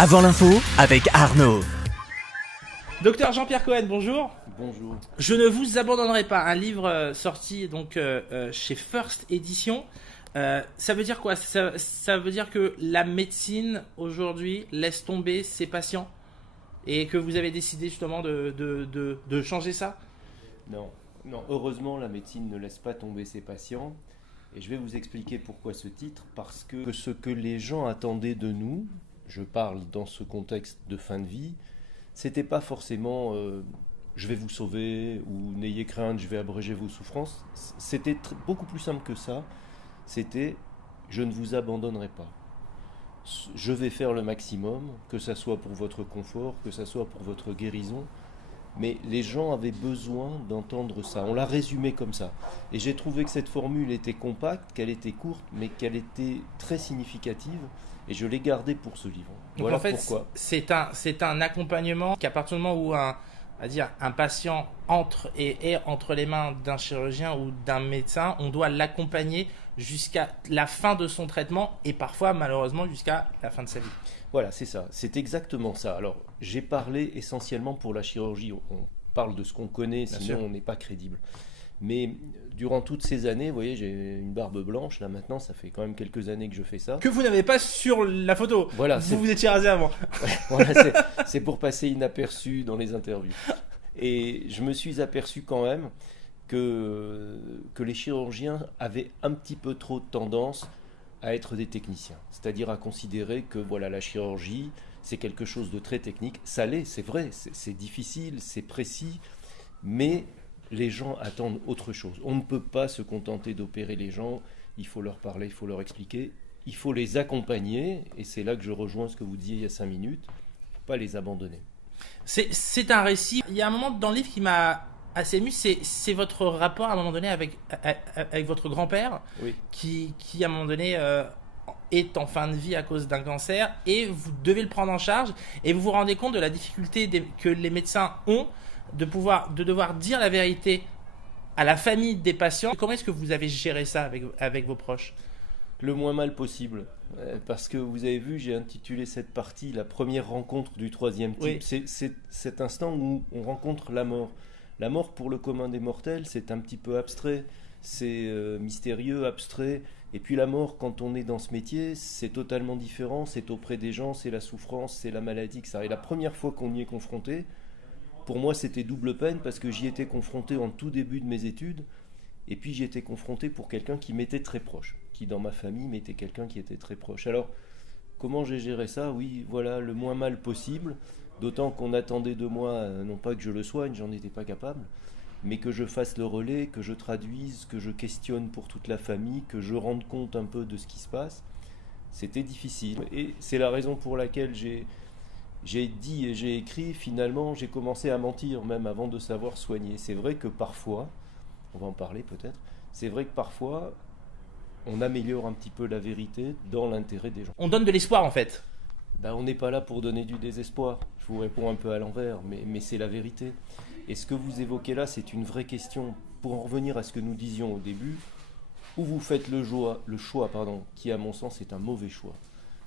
Avant l'info avec Arnaud. Docteur Jean-Pierre Cohen, bonjour. Bonjour. Je ne vous abandonnerai pas. Un livre sorti donc chez First Edition. Ça veut dire quoi ? Ça veut dire que la médecine aujourd'hui laisse tomber ses patients et que vous avez décidé justement de changer ça ? Non, heureusement la médecine ne laisse pas tomber ses patients. Et je vais vous expliquer pourquoi ce titre. Parce que ce que les gens attendaient de nous, je parle dans ce contexte de fin de vie, c'était pas forcément je vais vous sauver ou n'ayez crainte, je vais abréger vos souffrances. C'était beaucoup plus simple que ça. C'était je ne vous abandonnerai pas. Je vais faire le maximum, que ça soit pour votre confort, que ça soit pour votre guérison. Mais les gens avaient besoin d'entendre ça. On l'a résumé comme ça. Et j'ai trouvé que cette formule était compacte, qu'elle était courte, mais qu'elle était très significative. Et je l'ai gardée pour ce livre. Donc voilà en fait, pourquoi. C'est un accompagnement qu'à partir du moment où un patient est entre les mains d'un chirurgien ou d'un médecin, on doit l'accompagner jusqu'à la fin de son traitement et parfois malheureusement jusqu'à la fin de sa vie. Voilà, c'est ça, c'est exactement ça. Alors, j'ai parlé essentiellement pour la chirurgie. On parle de ce qu'on connaît, Bien sinon sûr. on n'est pas crédible. Mais durant toutes ces années, vous voyez, j'ai une barbe blanche. Là maintenant, ça fait quand même quelques années que je fais ça. Que vous n'avez pas sur la photo. Voilà, Vous étiez rasé avant. Voilà, c'est pour passer inaperçu dans les interviews. Et je me suis aperçu quand même que les chirurgiens avaient un petit peu trop de tendance à être des techniciens. C'est-à-dire à considérer que voilà, la chirurgie, c'est quelque chose de très technique. Ça l'est, c'est vrai, c'est difficile, c'est précis, mais les gens attendent autre chose. On ne peut pas se contenter d'opérer les gens, il faut leur parler, il faut leur expliquer, il faut les accompagner, et c'est là que je rejoins ce que vous disiez il y a 5 minutes, il ne faut pas les abandonner. C'est un récit. Il y a un moment dans le livre qui m'a assez ému, c'est votre rapport à un moment donné avec votre grand-père, Oui. qui à un moment donné est en fin de vie à cause d'un cancer et vous devez le prendre en charge et vous vous rendez compte de la difficulté que les médecins ont de devoir dire la vérité à la famille des patients. Comment est-ce que vous avez géré ça avec vos proches ? Le moins mal possible, parce que vous avez vu, j'ai intitulé cette partie la première rencontre du troisième type. Oui. C'est cet instant où on rencontre la mort. La mort pour le commun des mortels, c'est un petit peu abstrait, c'est mystérieux, abstrait. Et puis la mort, quand on est dans ce métier, c'est totalement différent, c'est auprès des gens, c'est la souffrance, c'est la maladie, etc. Et la première fois qu'on y est confronté, pour moi c'était double peine parce que j'y étais confronté en tout début de mes études. Et puis j'y étais confronté pour quelqu'un qui m'était très proche, qui dans ma famille m'était quelqu'un qui était très proche. Alors, comment j'ai géré ça ? Oui, voilà, le moins mal possible, d'autant qu'on attendait de moi, non pas que je le soigne, j'en étais pas capable, mais que je fasse le relais, que je traduise, que je questionne pour toute la famille, que je rende compte un peu de ce qui se passe. C'était difficile. Et c'est la raison pour laquelle j'ai dit et j'ai écrit, finalement, j'ai commencé à mentir, même avant de savoir soigner. C'est vrai que parfois, on va en parler peut-être, c'est vrai que parfois on améliore un petit peu la vérité dans l'intérêt des gens. On donne de l'espoir en fait. On n'est pas là pour donner du désespoir, je vous réponds un peu à l'envers, mais c'est la vérité. Et ce que vous évoquez là, c'est une vraie question. Pour en revenir à ce que nous disions au début, où vous faites le choix, qui à mon sens est un mauvais choix,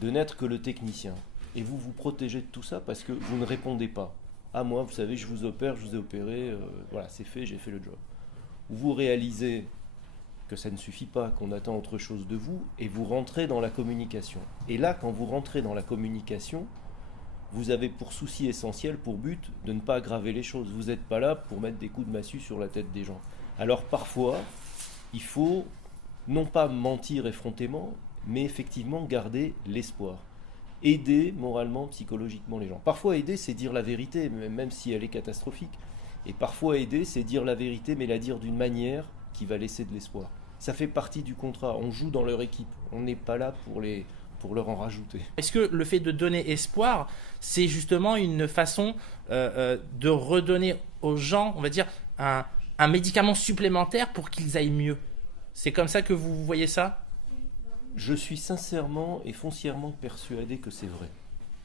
de n'être que le technicien. Et vous vous protégez de tout ça parce que vous ne répondez pas. Ah moi, vous savez, je vous opère, je vous ai opéré, voilà, c'est fait, j'ai fait le job. Où vous réalisez que ça ne suffit pas, qu'on attend autre chose de vous, et vous rentrez dans la communication. Et là, quand vous rentrez dans la communication, vous avez pour souci essentiel, pour but, de ne pas aggraver les choses. Vous n'êtes pas là pour mettre des coups de massue sur la tête des gens. Alors parfois, il faut non pas mentir effrontément, mais effectivement garder l'espoir. Aider moralement, psychologiquement les gens. Parfois aider, c'est dire la vérité, même si elle est catastrophique. Et parfois aider, c'est dire la vérité, mais la dire d'une manière qui va laisser de l'espoir. Ça fait partie du contrat. On joue dans leur équipe. On n'est pas là pour leur en rajouter. Est-ce que le fait de donner espoir, c'est justement une façon de redonner aux gens, on va dire, un médicament supplémentaire pour qu'ils aillent mieux ? C'est comme ça que vous voyez ça ? Je suis sincèrement et foncièrement persuadé que c'est vrai.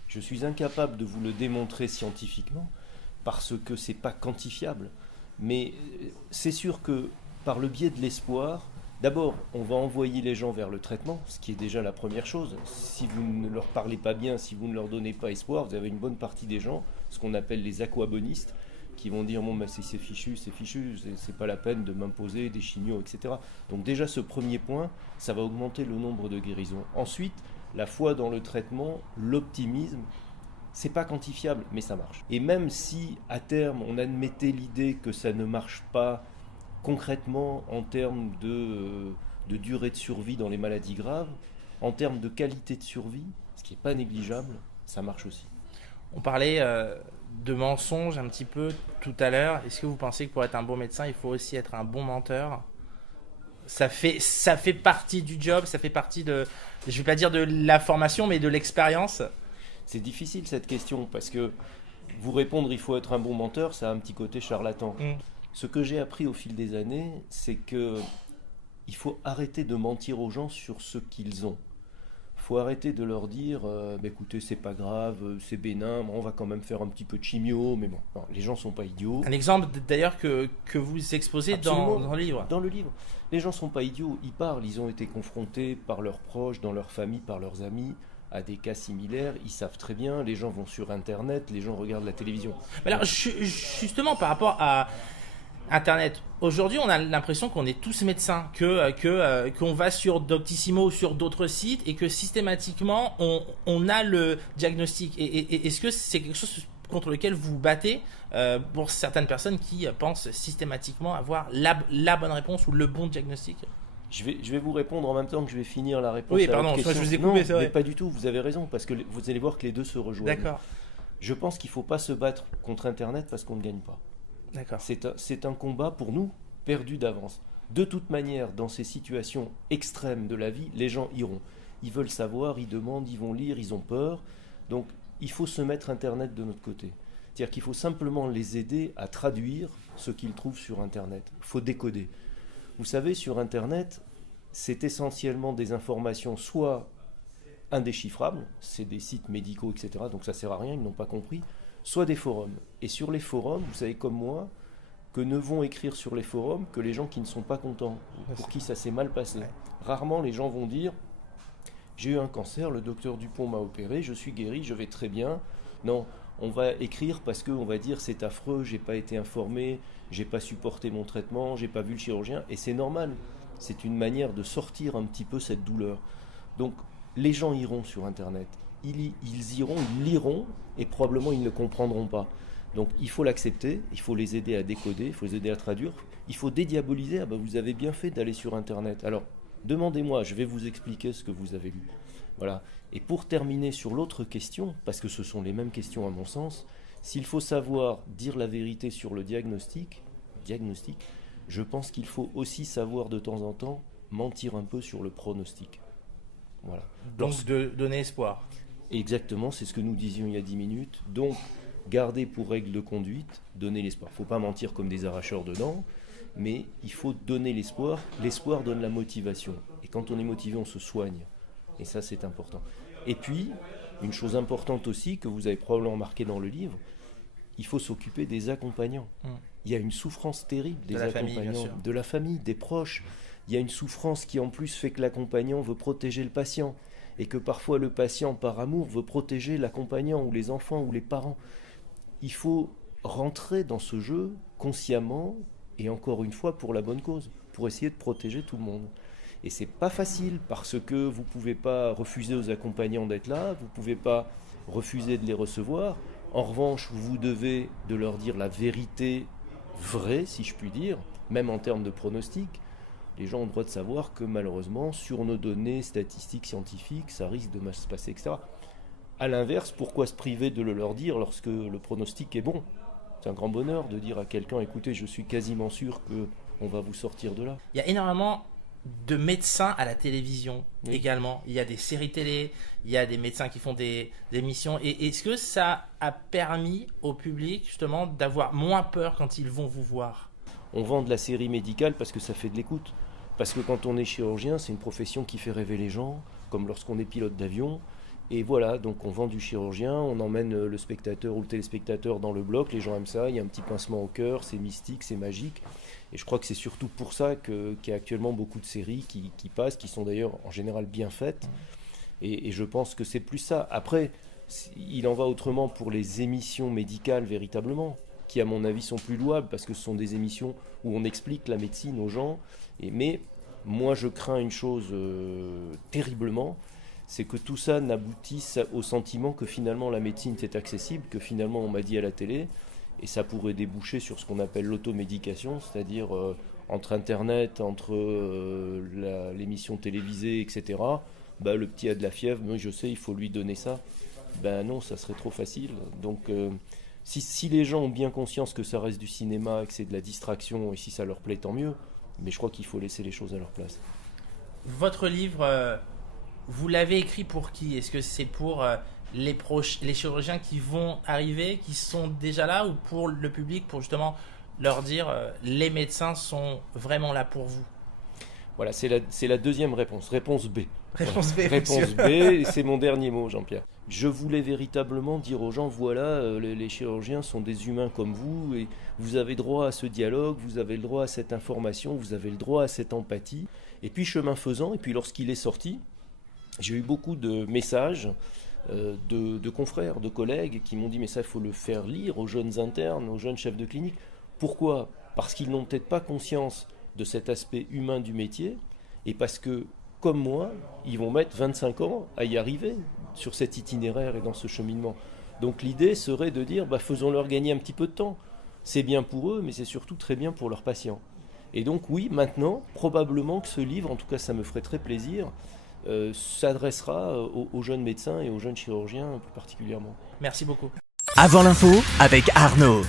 Je suis incapable de vous le démontrer scientifiquement parce que c'est pas quantifiable. Mais c'est sûr que par le biais de l'espoir, D'abord, on va envoyer les gens vers le traitement, ce qui est déjà la première chose. Si vous ne leur parlez pas bien, si vous ne leur donnez pas espoir, vous avez une bonne partie des gens, ce qu'on appelle les aquabonistes, qui vont dire bon, bah, si c'est fichu, c'est pas la peine de m'imposer des chimios, etc. Donc déjà ce premier point, ça va augmenter le nombre de guérisons. Ensuite, la foi dans le traitement, l'optimisme, c'est pas quantifiable, mais ça marche. Et même si à terme on admettait l'idée que ça ne marche pas concrètement en termes de durée de survie dans les maladies graves, en termes de qualité de survie, ce qui n'est pas négligeable, ça marche aussi. On parlait de mensonges un petit peu tout à l'heure. Est-ce que vous pensez que pour être un bon médecin, il faut aussi être un bon menteur ? Ça fait partie du job, ça fait partie de, je ne vais pas dire de la formation, mais de l'expérience. C'est difficile cette question, parce que vous répondre il faut être un bon menteur, ça a un petit côté charlatan. Ce que j'ai appris au fil des années, c'est que il faut arrêter de mentir aux gens sur ce qu'ils ont. Il faut arrêter de leur dire écoutez, c'est pas grave, c'est bénin, on va quand même faire un petit peu de chimio, mais bon, non, les gens sont pas idiots. Un exemple d'ailleurs que vous exposez dans le livre. Dans le livre. Les gens sont pas idiots, ils parlent, ils ont été confrontés par leurs proches, dans leur famille, par leurs amis, à des cas similaires, ils savent très bien, les gens vont sur Internet, les gens regardent la télévision. Mais alors, justement, par rapport à Internet, aujourd'hui, on a l'impression qu'on est tous médecins, qu'on va sur Doctissimo ou sur d'autres sites et que systématiquement, on a le diagnostic. Et est-ce que c'est quelque chose contre lequel vous vous battez pour certaines personnes qui pensent systématiquement avoir la bonne réponse ou le bon diagnostic ? Je vais vous répondre en même temps que je vais finir la réponse. Oui, à pardon, votre question. je vous ai coupé, c'est vrai. Mais pas du tout, vous avez raison, parce que vous allez voir que les deux se rejoignent. D'accord. Je pense qu'il ne faut pas se battre contre Internet parce qu'on ne gagne pas. D'accord. C'est un combat pour nous, perdu d'avance. De toute manière, dans ces situations extrêmes de la vie, les gens iront. Ils veulent savoir, ils demandent, ils vont lire, ils ont peur. Donc, il faut se mettre Internet de notre côté. C'est-à-dire qu'il faut simplement les aider à traduire ce qu'ils trouvent sur Internet. Il faut décoder. Vous savez, sur Internet, c'est essentiellement des informations soit indéchiffrables, c'est des sites médicaux, etc., donc ça ne sert à rien, ils n'ont pas compris, soit des forums. Et sur les forums, vous savez comme moi, que ne vont écrire sur les forums que les gens qui ne sont pas contents, pour qui ça s'est mal passé. Ouais. Rarement les gens vont dire « j'ai eu un cancer, le docteur Dupont m'a opéré, je suis guéri, je vais très bien ». Non, on va écrire parce qu'on va dire « c'est affreux, j'ai pas été informé ». J'ai pas supporté mon traitement, j'ai pas vu le chirurgien, et c'est normal. C'est une manière de sortir un petit peu cette douleur. Donc, les gens iront sur Internet. Ils iront, ils liront, et probablement ils ne comprendront pas. Donc, il faut l'accepter, il faut les aider à décoder, il faut les aider à traduire. Il faut dédiaboliser, vous avez bien fait d'aller sur Internet. Alors, demandez-moi, je vais vous expliquer ce que vous avez lu. Voilà. Et pour terminer sur l'autre question, parce que ce sont les mêmes questions à mon sens, s'il faut savoir dire la vérité sur le diagnostic, je pense qu'il faut aussi savoir de temps en temps mentir un peu sur le pronostic. Voilà. Donc de donner espoir. Exactement, c'est ce que nous disions il y a 10 minutes. Donc, garder pour règle de conduite, donner l'espoir. Il ne faut pas mentir comme des arracheurs de dents, mais il faut donner l'espoir. L'espoir donne la motivation. Et quand on est motivé, on se soigne. Et ça, c'est important. Et puis, une chose importante aussi, que vous avez probablement remarqué dans le livre, il faut s'occuper des accompagnants. Il y a une souffrance terrible des accompagnants, de la famille, des proches. Il y a une souffrance qui en plus fait que l'accompagnant veut protéger le patient et que parfois le patient, par amour, veut protéger l'accompagnant ou les enfants ou les parents. Il faut rentrer dans ce jeu consciemment et encore une fois pour la bonne cause, pour essayer de protéger tout le monde. Et c'est pas facile parce que vous pouvez pas refuser aux accompagnants d'être là, vous pouvez pas refuser de les recevoir. En revanche, vous devez de leur dire la vérité vraie, si je puis dire, même en termes de pronostic. Les gens ont le droit de savoir que malheureusement, sur nos données statistiques scientifiques, ça risque de mal se passer, etc. A l'inverse, pourquoi se priver de le leur dire lorsque le pronostic est bon ? C'est un grand bonheur de dire à quelqu'un, écoutez, je suis quasiment sûr qu'on va vous sortir de là. Il y a énormément de médecins à la télévision également. Il y a des séries télé, il y a des médecins qui font des émissions. Et est-ce que ça a permis au public justement d'avoir moins peur quand ils vont vous voir ? On vend de la série médicale parce que ça fait de l'écoute. Parce que quand on est chirurgien, c'est une profession qui fait rêver les gens, comme lorsqu'on est pilote d'avion. Et voilà, donc on vend du chirurgien, on emmène le spectateur ou le téléspectateur dans le bloc, les gens aiment ça, il y a un petit pincement au cœur, c'est mystique, c'est magique. Et je crois que c'est surtout pour ça qu'il y a actuellement beaucoup de séries qui passent, qui sont d'ailleurs en général bien faites. Et je pense que c'est plus ça. Après, il en va autrement pour les émissions médicales véritablement, qui à mon avis sont plus louables, parce que ce sont des émissions où on explique la médecine aux gens. Mais moi je crains une chose terriblement, c'est que tout ça n'aboutisse au sentiment que finalement la médecine est accessible, que finalement on m'a dit à la télé, et ça pourrait déboucher sur ce qu'on appelle l'automédication, c'est-à-dire entre Internet, entre l'émission télévisée, etc. Bah, le petit a de la fièvre, mais je sais, il faut lui donner ça. Ben non, ça serait trop facile. Donc si les gens ont bien conscience que ça reste du cinéma, que c'est de la distraction, et si ça leur plaît, tant mieux. Mais je crois qu'il faut laisser les choses à leur place. Votre livre, vous l'avez écrit pour qui? Est-ce que c'est pour les chirurgiens qui vont arriver, qui sont déjà là, ou pour le public, pour justement leur dire les médecins sont vraiment là pour vous? Voilà, c'est la deuxième réponse. Réponse B. Réponse B. Réponse B, c'est mon dernier mot, Jean-Pierre. Je voulais véritablement dire aux gens, voilà, les chirurgiens sont des humains comme vous, et vous avez droit à ce dialogue, vous avez le droit à cette information, vous avez le droit à cette empathie. Et puis chemin faisant, et puis lorsqu'il est sorti, j'ai eu beaucoup de messages de confrères, de collègues qui m'ont dit, mais ça, il faut le faire lire aux jeunes internes, aux jeunes chefs de clinique. Pourquoi ? Parce qu'ils n'ont peut-être pas conscience de cet aspect humain du métier, et parce que, comme moi, ils vont mettre 25 ans à y arriver sur cet itinéraire et dans ce cheminement. Donc l'idée serait de dire, faisons-leur gagner un petit peu de temps. C'est bien pour eux, mais c'est surtout très bien pour leurs patients. Et donc oui, maintenant, probablement que ce livre, en tout cas ça me ferait très plaisir, s'adressera aux jeunes médecins et aux jeunes chirurgiens plus particulièrement. Merci beaucoup. Avant l'info avec Arnaud.